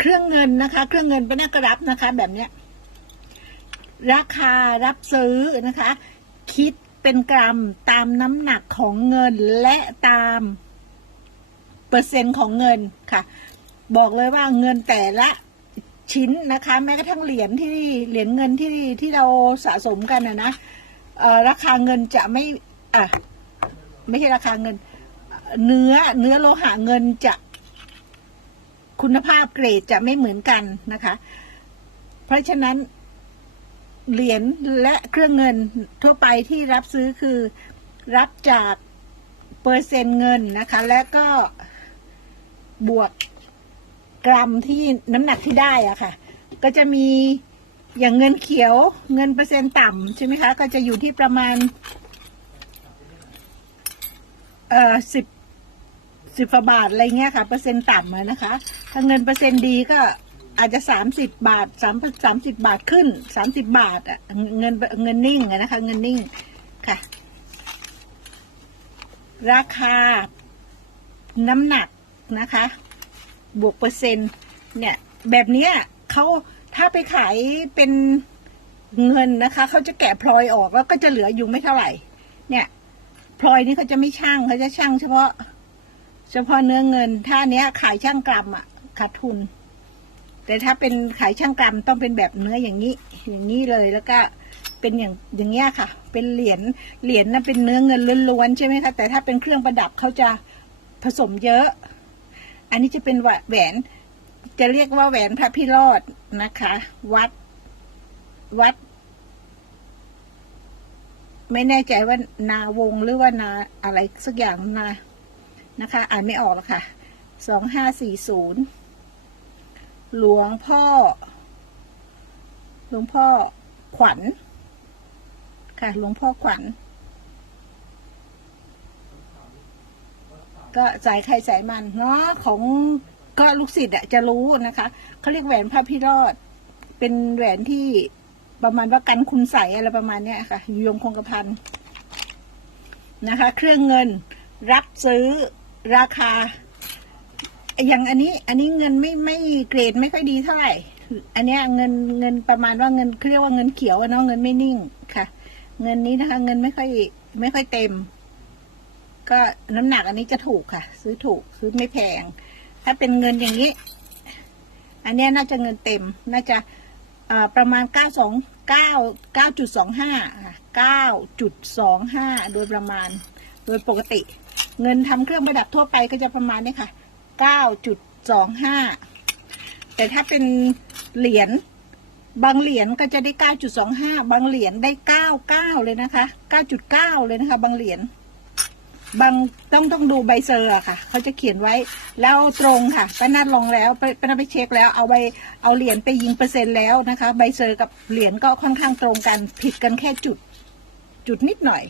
เครื่องเงินนะคะ เครื่องเงินเป็นน้ากรับนะคะ แบบเนี้ยราคารับซื้อนะคะ คิดเป็นกรัมตามน้ำหนักของเงินและตามเปอร์เซ็นต์ของเงินค่ะ บอกเลยว่าเงินแต่ละชิ้นนะคะ แม้กระทั่งเหรียญที่เหรียญเงินที่ที่เราสะสมกันนะนะราคาเงินจะไม่อะไม่ใช่ราคาเงิน เนื้อเนื้อโลหะเงินจะ คุณภาพเกรดจะไม่เหมือนกันนะคะ เพราะฉะนั้นเหรียญและเครื่องเงินทั่วไปที่รับซื้อคือรับจากเปอร์เซ็นต์เงินนะคะ และก็บวกกรัมที่น้ำหนักที่ได้อะค่ะ ก็จะมีอย่างเงินเขียวเงินเปอร์เซ็นต์ต่ำใช่ไหมคะ ก็จะอยู่ที่ประมาณ เอ่อสิบ สิบาบาทอะไรเงี้ยค่ะ เปอร์เซ็นต์ต่ำอะนะคะ ถ้าเงินเปอร์เซ็นต์ดีก็อาจจะสามสิบบาทสามสามสิบบาทขึ้นสามสิบบาทอะเงินเงินนิ่งอะนะคะ เงินนิ่งค่ะ ราคา น้ำหนักนะคะ บวกเปอร์เซ็นต์เนี่ย แบบเนี้ยเขาถ้าไปขายเป็นเงินนะคะเขาจะแกะพลอยออกแล้วก็จะเหลืออยู่ไม่เท่าไหร่ เนี่ย พลอยนี่เขาจะไม่ช่างเขาจะช่างเฉพาะ เฉพาะเนื้อเงิน ถ้าเนี้ยขายช่างกรัมอะขาดทุน แต่ถ้าเป็นขายช่างกรัมต้องเป็นแบบเนื้ออย่างนี้ อย่างนี้เลยแล้วก็เป็นอย่างอย่างเงี้ยค่ะ เป็นเหรียญเหรียญน่ะเป็นเนื้อเงินล้วนๆใช่ไหมคะแต่ถ้าเป็นเครื่องประดับเขาจะผสมเยอะ อันนี้จะเป็นแหวนจะเรียกว่าแหวนพระพิโรธนะคะ วัดวัด ไม่แน่ใจว่านาวงหรือว่านาอะไรสักอย่างนา นะคะ อ่านไม่ออกหรอกค่ะสองห้าสี่ศูนย์หลวงพ่อ หลวงพ่อขวัญ ค่ะ หลวงพ่อขวัญ ก็สายใครสายมันเนาะของก็ลูกศิษย์อะจะรู้นะคะ เขาเรียกแหวนพระพิโรธเป็นแหวนที่ประมาณว่ากันคุณใสอะไรประมาณเนี้ยค่ะอยู่ยงคงกระพันนะคะ เครื่องเงินรับซื้อ ราคา อย่างอันนี้อันนี้เงินไม่ไม่เกรดไม่ค่อยดีเท่าไหร่ อันเนี้ยเงินเงินประมาณว่าเงินเขาเรียกว่าเงินเขียวอะเนาะเงินไม่นิ่งค่ะ เงินนี้นะคะ เงินไม่ค่อยไม่ค่อยเต็ม ก็น้ำหนักอันนี้จะถูกค่ะ ซื้อถูกซื้อไม่แพง ถ้าเป็นเงินอย่างนี้ อันเนี้ยน่าจะเงินเต็ม น่าจะประมาณเก้าสองเก้าเก้าจุดสองห้าเก้าจุดสองห้าโดยประมาณ โดยปกติ เงินทำเครื่องประดับทั่วไปก็จะประมาณนี้ค่ะเก้าจุดสองห้าแต่ถ้าเป็นเหรียญบางเหรียญก็จะได้เก้าจุดสองห้าบางเหรียญได้เก้าเลยนะคะเก้าจุดเลยนะคะ บางเหรียญ บางต้องต้องดูใบเซอร์ค่ะ เขาจะเขียนไว้ แล้วตรงค่ะป้านัดลองแล้วไปป้านัดไปเช็คแล้ว เอาใบเอาเหรียญไปยิงเปอร์เซ็นต์แล้วนะคะ ใบเซอร์กับเหรียญก็ค่อนข้างตรงกัน ผิดกันแค่จุด จุดนิดหน่อย